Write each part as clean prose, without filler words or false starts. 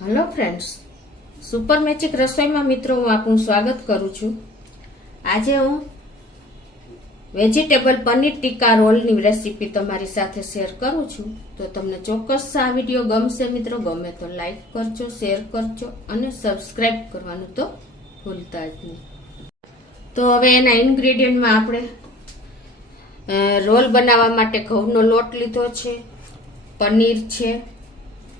Hello friends, super magic રસોઈમાં મિત્રો હું આપનું સ્વાગત કરું છું। આજે હું વેજીટેબલ પનીર ટીકા રોલની રેસીપી તમારી સાથે શેર કરું છું। તો તમને ચોક્કસ આ વિડીયો ગમશે મિત્રો। ગમે તો લાઈક કરજો, શેર કરજો અને સબસ્ક્રાઇબ કરવાનું તો ભૂલતા જ નહીં। તો હવે એના ઇન્ગ્રેડિયન્ટમાં આપણે રોલ બનાવવા માટે ઘઉંનો લોટ લીધો છે, પનીર છે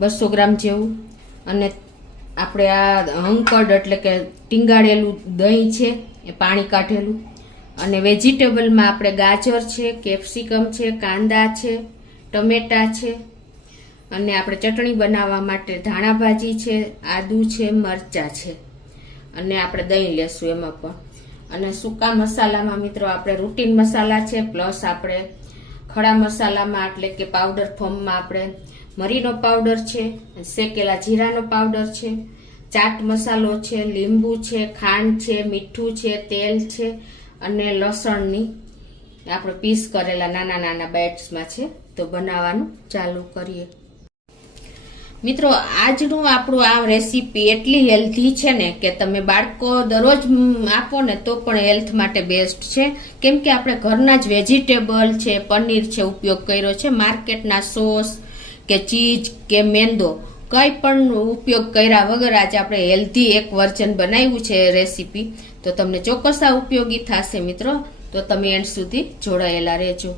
200 ગ્રામ જેવું, અને આપણે આ હંકડ એટલે કે ટીંગાળેલું દહીં છે એ પાણી કાઢેલું, અને વેજીટેબલમાં આપણે ગાજર છે, કેપ્સિકમ છે, કાંદા છે, ટમેટા છે, અને આપણે ચટણી બનાવવા માટે ધાણા ભાજી છે, આદુ છે, મરચાં છે, અને આપણે દહીં લેશું એમાં પણ। અને સૂકા મસાલામાં મિત્રો આપણે રૂટીન મસાલા છે, પ્લસ આપણે ખડા મસાલામાં એટલે કે પાવડર ફોર્મમાં આપણે મરીનો પાવડર છે, શેકેલા જીરાનો પાવડર છે, ચાટ મસાલો છે, લીંબુ છે, ખાંડ છે, મીઠું છે, તેલ છે, અને લસણની આપણે પીસ કરેલા નાના નાના બાઇટ્સમાં છે। તો બનાવવાનું ચાલુ કરીએ મિત્રો। આજનું આપણું આ રેસીપી એટલી હેલ્ધી છે ને કે તમે બાળકો દરરોજ આપો ને તો પણ હેલ્થ માટે બેસ્ટ છે, કેમ કે આપણે ઘરના જ વેજીટેબલ છે, પનીર છે ઉપયોગ કર્યો છે। માર્કેટના સોસ કે ચીઝ કે મેંદો કંઈ પણ ઉપયોગ કર્યા વગર આજે આપણે હેલ્ધી એક વર્જન બનાવ્યું છે રેસીપી। તો તમને ચોક્કસ આ ઉપયોગી થશે મિત્રો। તો તમે એન્ડ સુધી જોડાયેલા રહેજો।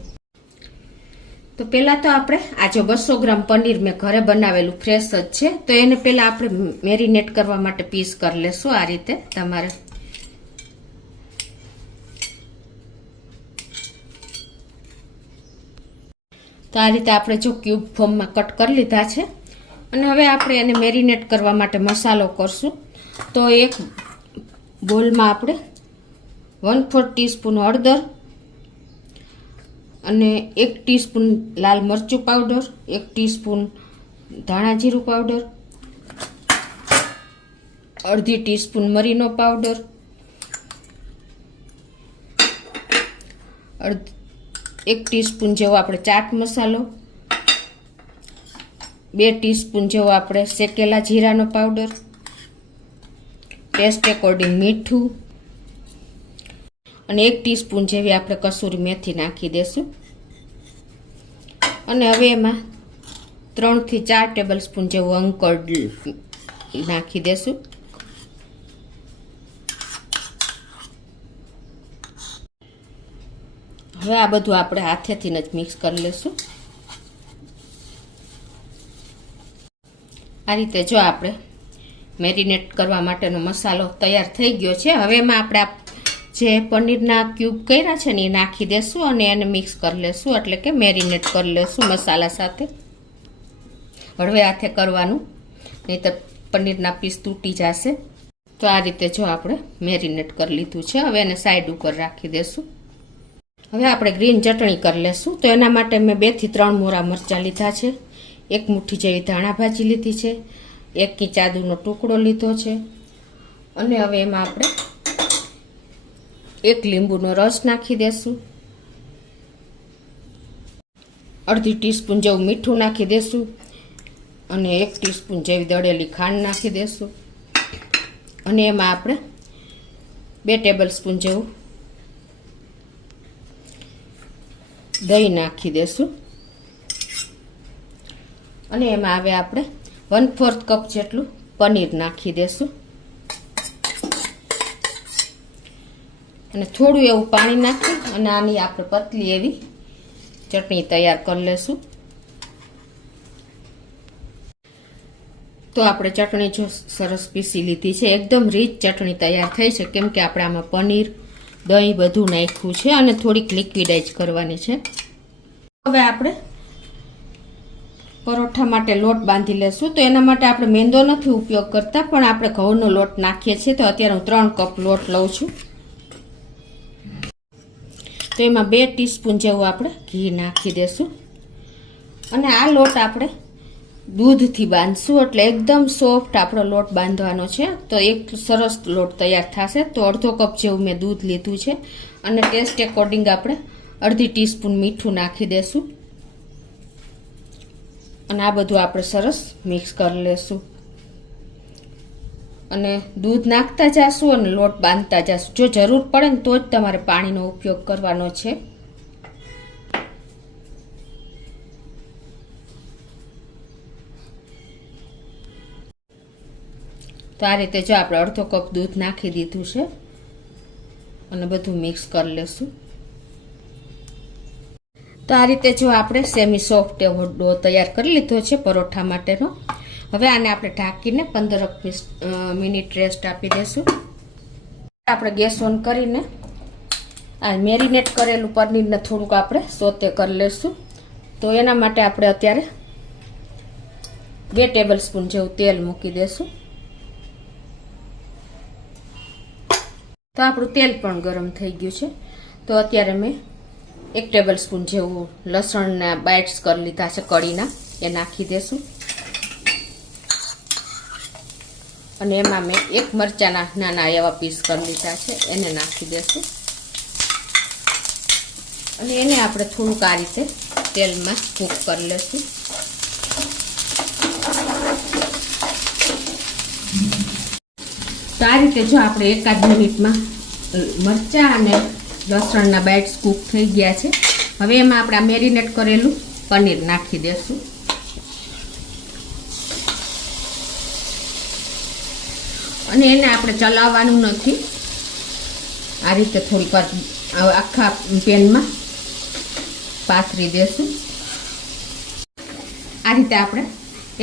તો પહેલા તો આપણે આ જો 200 ગ્રામ પનીર મેં ઘરે બનાવેલું ફ્રેશ જ છે, તો એને પહેલા આપણે મેરિનેટ કરવા માટે પીસ કરી લેશું આ રીતે। તમારે તો આ રીતે આપણે જો ક્યુબ ફોર્મમાં કટ કરી લીધા છે, અને હવે આપણે એને મેરિનેટ કરવા માટે મસાલો કરશું। તો એક બોલમાં આપણે 1/4 ટીસ્પૂન હળદર, અને 1 ટીસ્પૂન લાલ મરચું પાવડર, 1 ટીસ્પૂન ધાણા જીરું પાવડર, અડધી ટીસ્પૂન મરીનો પાવડર, 1 ટીસ્પૂન જેવો આપણે ચાટ મસાલો, 2 ટીસ્પૂન જેવો આપણે શેકેલા જીરાનો પાવડર, ટેસ્ટ એકોર્ડિંગ મીઠું, અને 1 ટીસ્પૂન જેવી આપણે કસૂરી મેથી નાખી દેશું। અને હવે એમાં 3 થી 4 ટેબલ સ્પૂન જેવું અંકડ નાખી દેશું। હવે આ બધું આપણે હાથેથી જ મિક્સ કરી લેશું આ રીતે। જો આપણે મેરિનેટ કરવા માટેનો મસાલો તૈયાર થઈ ગયો છે। હવે એમાં આપણે જે પનીરના ક્યુબ કર્યા છે ને એ નાખી દેશું, અને એને મિક્સ કરી લેશું એટલે કે મેરિનેટ કરી લેશું મસાલા સાથે। હળવે હાથે કરવાનું, નહીં તો પનીરના પીસ તૂટી જશે। તો આ રીતે જો આપણે મેરિનેટ કરી લીધું છે, હવે એને સાઈડ ઉપર રાખી દેશું। હવે આપણે ગ્રીન ચટણી કરી લેશું। તો એના માટે મેં 2 થી 3 મોરા મરચાં લીધા છે, 1 મુઠ્ઠી જેવી ધાણા ભાજી લીધી છે, 1 ઇંચ આદુનો ટુકડો લીધો છે, અને હવે એમાં આપણે 1 લીંબુનો રસ નાખી દેશું, અડધી ટીસ્પૂન જેવું મીઠું નાખી દેશું, અને 1 ટીસ્પૂન જેવી દળેલી ખાંડ નાખી દેશું, અને એમાં આપણે 2 ટેબલ સ્પૂન જેવું દહીં નાખી દેશું, અને એમાં હવે આપણે 1/4 કપ જેટલું પનીર નાખી દેશું, અને થોડું એવું પાણી નાખી અને આની આપણે પતલી એવી ચટણી તૈયાર કરી લેશું। તો આપણે ચટણી જો સરસ પીસી લીધી છે, એકદમ રીચ ચટણી તૈયાર થઈ છે, કેમ કે આપણે આમાં પનીર, દહીં બધું નાખ્યું છે, અને થોડીક લિક્વિડાઇઝ કરવાની છે। હવે આપણે પરોઠા માટે લોટ બાંધી લેશું। તો એના માટે આપણે મેંદો નથી ઉપયોગ કરતા, પણ આપણે ઘઉંનો લોટ નાખીએ છીએ। તો અત્યારે હું 3 કપ લોટ લઉં છું। તો એમાં 2 ટીસ્પૂન જેવું આપણે ઘી નાખી દેશું, અને આ લોટ આપણે દૂધથી બાંધશું એટલે એકદમ સોફ્ટ આપણો લોટ બાંધવાનો છે। તો એક સરસ લોટ તૈયાર થશે। તો અડધો કપ જેવું મેં દૂધ લીધું છે, અને ટેસ્ટ એકોર્ડિંગ આપણે અડધી ટીસ્પૂન મીઠું નાખી દેશું, અને આ બધું આપણે સરસ મિક્સ કરી લેશું। અને દૂધ નાખતા જાશું અને લોટ બાંધતા જાશું. જો જરૂર પડે ને તો જ તમારે પાણીનો ઉપયોગ કરવાનો છે. તો આ રીતે જો આપણે અડધો કપ દૂધ નાખી દીધું છે અને બધું મિક્સ કરી લેશું. તો આ રીતે જો આપણે સેમી સોફ્ટ એવો ડો તૈયાર કરી લીધો છે પરોઠા માટેનો. હવે આને આપણે ઢાંકીને 15 મિનિટ રેસ્ટ આપી દઈશું. આપણે ગેસ ઓન કરીને આ મેરિનેટ કરેલું પનીરને થોડુંક આપણે સોતે કરી લેશું. તો એના માટે આપણે અત્યારે 2 ટેબલ સ્પૂન જેવું તેલ મૂકી દઈશું. તો આપણું તેલ પણ ગરમ થઈ ગયું છે. તો અત્યારે મેં 1 ટેબલ સ્પૂન જેવું લસણના બાઇટ્સ કરી લીધા છે કળીના, એ નાખી દેશું. અને એમાં મેં 1 મરચાના નાના એવા પીસ કરી લીધા છે, એને નાખી દેશું. અને એને આપણે થોડુંક આ રીતે તેલમાં કૂક કરી લેશું. તો આ રીતે જો આપણે 1 મિનિટમાં મરચાં અને લસણના બાઇટ્સ કૂક થઈ ગયા છે. હવે એમાં આપણે આ મેરિનેટ કરેલું પનીર નાખી દેશું. અને એને આપણે ચલાવવાનું નથી, આ રીતે થોડીક વાર આખા પેનમાં પાથરી દેશું. આ રીતે આપણે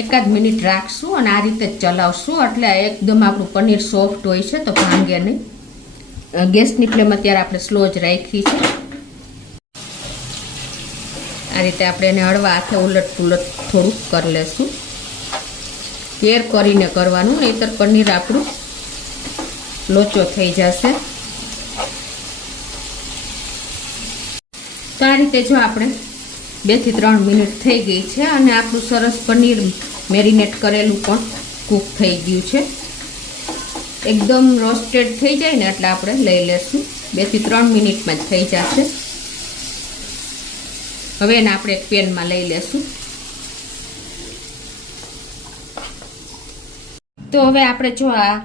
1 મિનિટ રાખશું અને આ રીતે જ ચલાવશું, એટલે એકદમ આપણું પનીર સોફ્ટ હોય છે, તો ભાંગે નહીં. ગેસની ફ્લેમ અત્યારે આપણે સ્લો જ રાખી છે. આ રીતે આપણે એને હળવા હાથે ઉલટ પુલટ થોડુંક કરી લેશું. કેર કરીને કરવાનું, નહીંતર પનીર આપણું લોચો થઈ જશે. તો આ રીતે જો આપણે 2 થી 3 મિનિટ થઈ ગઈ છે અને આપણું સરસ પનીર મેરિનેટ કરેલું પણ કૂક થઈ ગયું છે. એકદમ રોસ્ટેડ થઈ જાય ને એટલે આપણે લઈ લેશું. 2 થી 3 મિનિટમાં જ થઈ જશે. હવે એને આપણે એક પેનમાં લઈ લેશું. તો હવે આપણે જો આ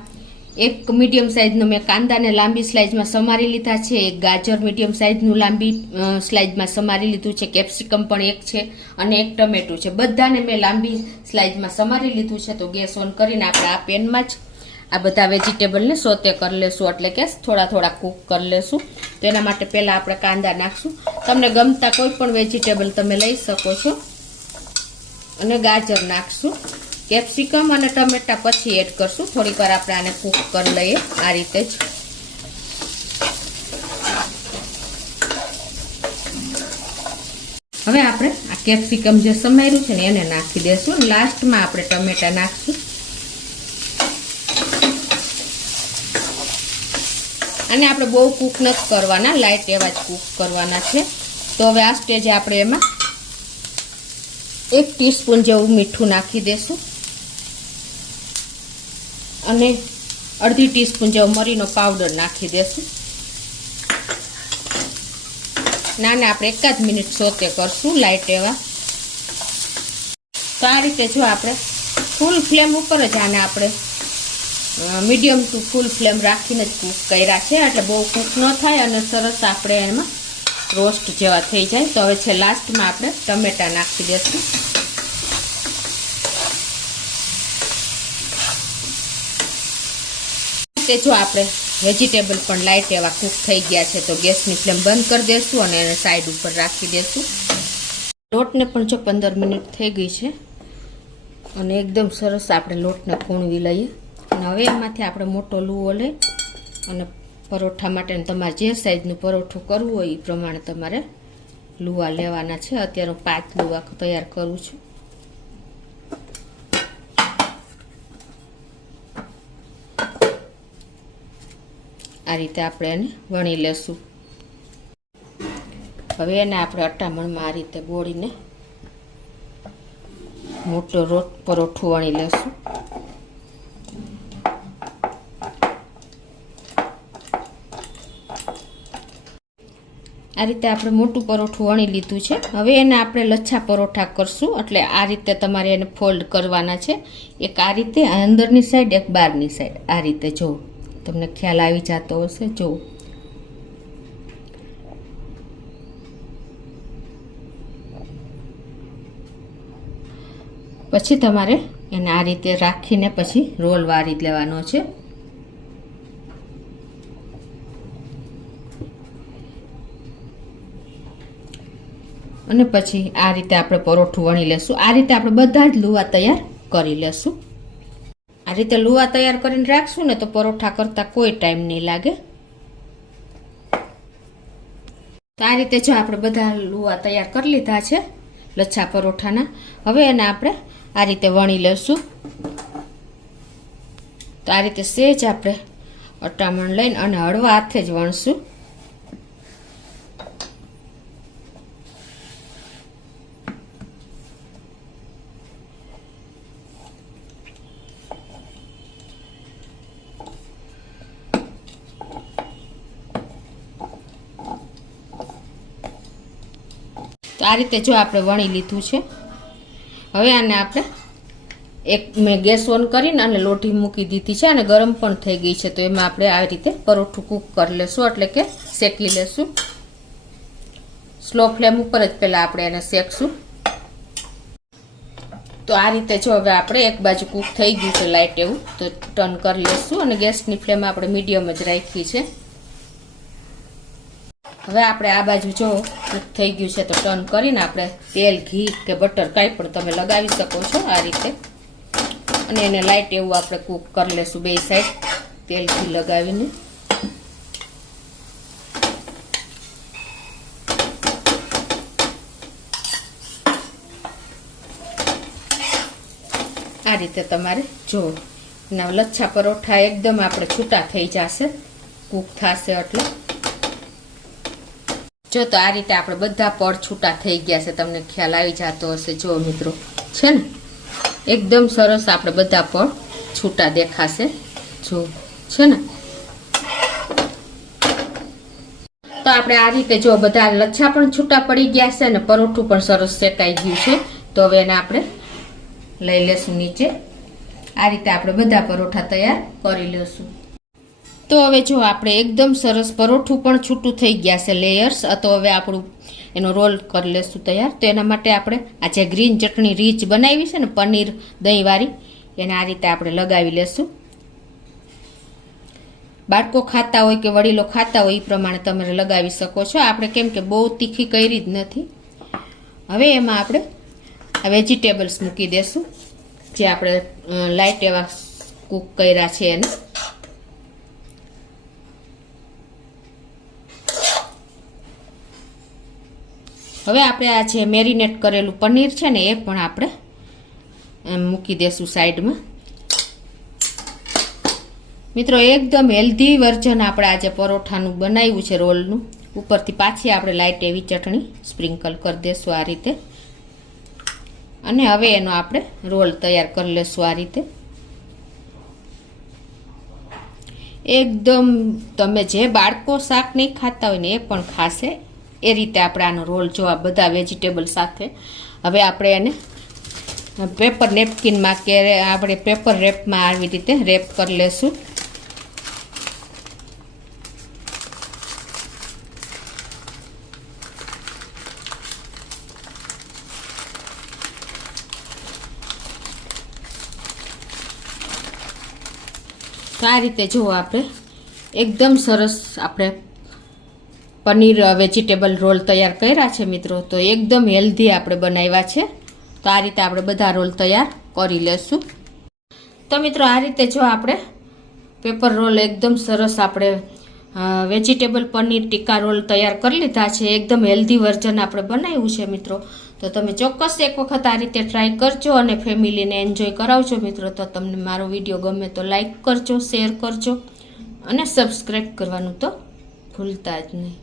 1 મીડિયમ સાઇઝનો મેં કાંદાને લાંબી સ્લાઇઝમાં સમારી લીધા છે, 1 ગાજર મીડિયમ સાઇઝનું લાંબી સ્લાઇઝમાં સમારી લીધું છે, કેપ્સિકમ પણ 1 છે અને 1 ટમેટું છે. બધાને મેં લાંબી સ્લાઇઝમાં સમારી લીધું છે. તો ગેસ ઓન કરીને આપણે આ પેનમાં જ આ બધા વેજીટેબલને સોતે કરી લેશું, એટલે કે થોડા કૂક કરી લેશું. તો એના માટે પહેલાં આપણે કાંદા નાખશું. તમને ગમતા કોઈ પણ વેજીટેબલ તમે લઈ શકો છો. અને ગાજર નાખશું. કેપ્સિકમ અને ટમેટા પછી એડ કરશું. થોડીક વાર આપણે આને કૂક કરી લઈએ આ રીતે જ. હવે આપણે આ કેપ્સિકમ જે સમાર્યું છે ને એને નાખી દેશું. લાસ્ટમાં આપણે ટમેટા નાખશું. અને આપણે બહુ કૂક નથી કરવાના, લાઇટ એવા જ કૂક કરવાના છે. તો હવે આ સ્ટેજે આપણે એમાં 1 ટીસ્પૂન જેવું મીઠું નાખી દેશું અને 1/2 ટીસ્પૂન જેવો મરીનો પાવડર નાખી દેશું. નાના આપણે 1 જ મિનિટ સોતે કરશું લાઇટ એવા. તો આ રીતે જો આપણે ફૂલ ફ્લેમ ઉપર જ આને આપણે મીડિયમ ટુ ફૂલ ફ્લેમ રાખીને જ કૂક કર્યા છે, એટલે બહુ કૂક ન થાય અને સરસ આપણે એમાં રોસ્ટ જેવા થઈ જાય. તો હવે છે લાસ્ટમાં આપણે ટમેટા નાખી દઈશું. તે જો આપણે વેજીટેબલ પણ લાઇટ એવા કૂક થઈ ગયા છે. તો ગેસની ફ્લેમ બંધ કરી દઈશું અને એને સાઈડ ઉપર રાખી દઈશું. લોટને પણ જો 15 મિનિટ થઈ ગઈ છે અને એકદમ સરસ આપણે લોટને કૂણવી લઈએ. અને હવે એમાંથી આપણે મોટો લુવો લઈ અને પરોઠા માટે તમારે જે સાઈઝનું પરોઠું કરવું હોય એ પ્રમાણે તમારે લુવા લેવાના છે. અત્યારે હું 5 લુવા તૈયાર કરું છું. આ રીતે આપણે એને વણી લેશું. હવે એને આપણે અટામણમાં આ રીતે બોળીને મોટો પરોઠું વણી લેશું. આ રીતે આપણે મોટું પરોઠું વણી લીધું છે. હવે એને આપણે લચ્છા પરોઠા કરશું. એટલે આ રીતે તમારે એને ફોલ્ડ કરવાના છે. એક આ રીતે અંદરની સાઈડ, એક બહારની સાઈડ. આ રીતે જો તમને ખ્યાલ આવી જતો હશે. જો પછી તમારે એને આ રીતે રાખીને પછી રોલ વાળી લેવાનો છે. અને પછી આ રીતે આપણે પરોઠું વણી લેશું. આ રીતે આપણે બધા જ લુવા તૈયાર કરી લેશું. આ રીતે લુવા તૈયાર કરીને રાખશું ને તો પરોઠા કરતા કોઈ ટાઈમ નહીં લાગે. તો આ રીતે જો આપણે બધા લુવા તૈયાર કરી લીધા છે લચ્છા પરોઠાના. હવે એને આપણે આ રીતે વણી લેશું. તો આ રીતે સેજ આપણે અટામણ લઈને અને હળવા હાથે જ વણશું. તો આ રીતે જો આપણે વણી લીધું છે. હવે આને આપણે મેં ગેસ ઓન કરીને અને લોટી મૂકી દીધી છે અને ગરમ પણ થઈ ગઈ છે. તો એમાં આપણે આવી રીતે પરોઠું કૂક કરી લેશું, એટલે કે શેકી લેશું. સ્લો ફ્લેમ ઉપર જ પહેલાં આપણે એને શેકશું. તો આ રીતે જો હવે આપણે એક બાજુ કૂક થઈ ગયું છે લાઇટ એવું, તો ટર્ન કરી લેશું. અને ગેસની ફ્લેમ આપણે મીડિયમ જ રાખી છે. હવે આપણે આ બાજુ જો કૂક થઈ ગયું છે તો ટર્ન કરીને આપણે તેલ, ઘી કે બટર કાંઈ પણ તમે લગાવી શકો છો આ રીતે. અને એને લાઇટ એવું આપણે કૂક કરી લેશું બે સાઈડ તેલ, ઘી લગાવીને. આ રીતે તમારે જો ના લચ્છા પરોઠા એકદમ આપણે છૂટા થઈ જશે કૂક થશે એટલે. જો તો આ રીતે આપણે બધા પડ છૂટા થઈ ગયા છે, તમને ખ્યાલ આવી જતો હશે. જો મિત્રો છે ને એકદમ સરસ આપણે બધા પડ છૂટા દેખાશે. જો છે ને. તો આપણે આ રીતે જો બધા લચ્છા પણ છૂટા પડી ગયા છે અને પરોઠું પણ સરસ શેકાઈ ગયું છે. તો હવે એને આપણે લઈ લેશું નીચે. આ રીતે આપણે બધા પરોઠા તૈયાર કરી લેશું. તો હવે જો આપણે એકદમ સરસ પરોઠું પણ છૂટું થઈ ગયા છે લેયર્સ. તો હવે આપણું એનો રોલ કરી લેશું તૈયાર. તો એના માટે આપણે આ જે ગ્રીન ચટણી રીચ બનાવી છે ને પનીર દહીંવાળી, એને આ રીતે આપણે લગાવી લેશું. બાળકો ખાતા હોય કે વડીલો ખાતા હોય એ પ્રમાણે તમે લગાવી શકો છો. આપણે કેમ કે બહુ તીખી કરી જ નથી. હવે એમાં આપણે આ વેજીટેબલ્સ મૂકી દેશું જે આપણે લાઇટ એવા કૂક કર્યા છે એને. હવે આપણે આ જે મેરિનેટ કરેલું પનીર છે ને એ પણ આપણે મૂકી દેશું સાઈડમાં. મિત્રો એકદમ હેલ્ધી વર્ઝન આપણે આજે પરોઠાનું બનાવ્યું છે રોલનું. ઉપરથી પાછી આપણે લાઇટ એવી ચટણી સ્પ્રિંકલ કરી દેશું આ રીતે. અને હવે એનો આપણે રોલ તૈયાર કરી લેશું આ રીતે. એકદમ તમે જે બાળકો શાક નહીં ખાતા હોય ને એ પણ ખાશે એ રીતે આપણે આનો રોલ જો આ બધા વેજીટેબલ સાથે. હવે આપણે એને પેપર નેપકિનમાં કે આપણે પેપર રેપમાં આવી રીતે રેપ કરી લેશું. તો આ રીતે જો આપણે એકદમ સરસ આપણે પનીર વેજીટેબલ રોલ તૈયાર કર્યા છે મિત્રો. તો એકદમ હેલ્ધી આપણે બનાવ્યા છે. તો આ રીતે આપણે બધા રોલ તૈયાર કરી લેશું. તો મિત્રો આ રીતે જો આપણે પેપર રોલ એકદમ સરસ આપણે વેજીટેબલ પનીર ટીકા રોલ તૈયાર કરી લીધા છે. એકદમ હેલ્ધી વર્ઝન આપણે બનાવ્યું છે મિત્રો. તો તમે ચોક્કસ એક વખત આ રીતે ટ્રાય કરજો અને ફેમિલીને એન્જોય કરાવજો મિત્રો. તો તમને મારો વિડીયો ગમે તો લાઈક કરજો, શેર કરજો અને સબસ્ક્રાઈબ કરવાનું તો ભૂલતા જ નહીં.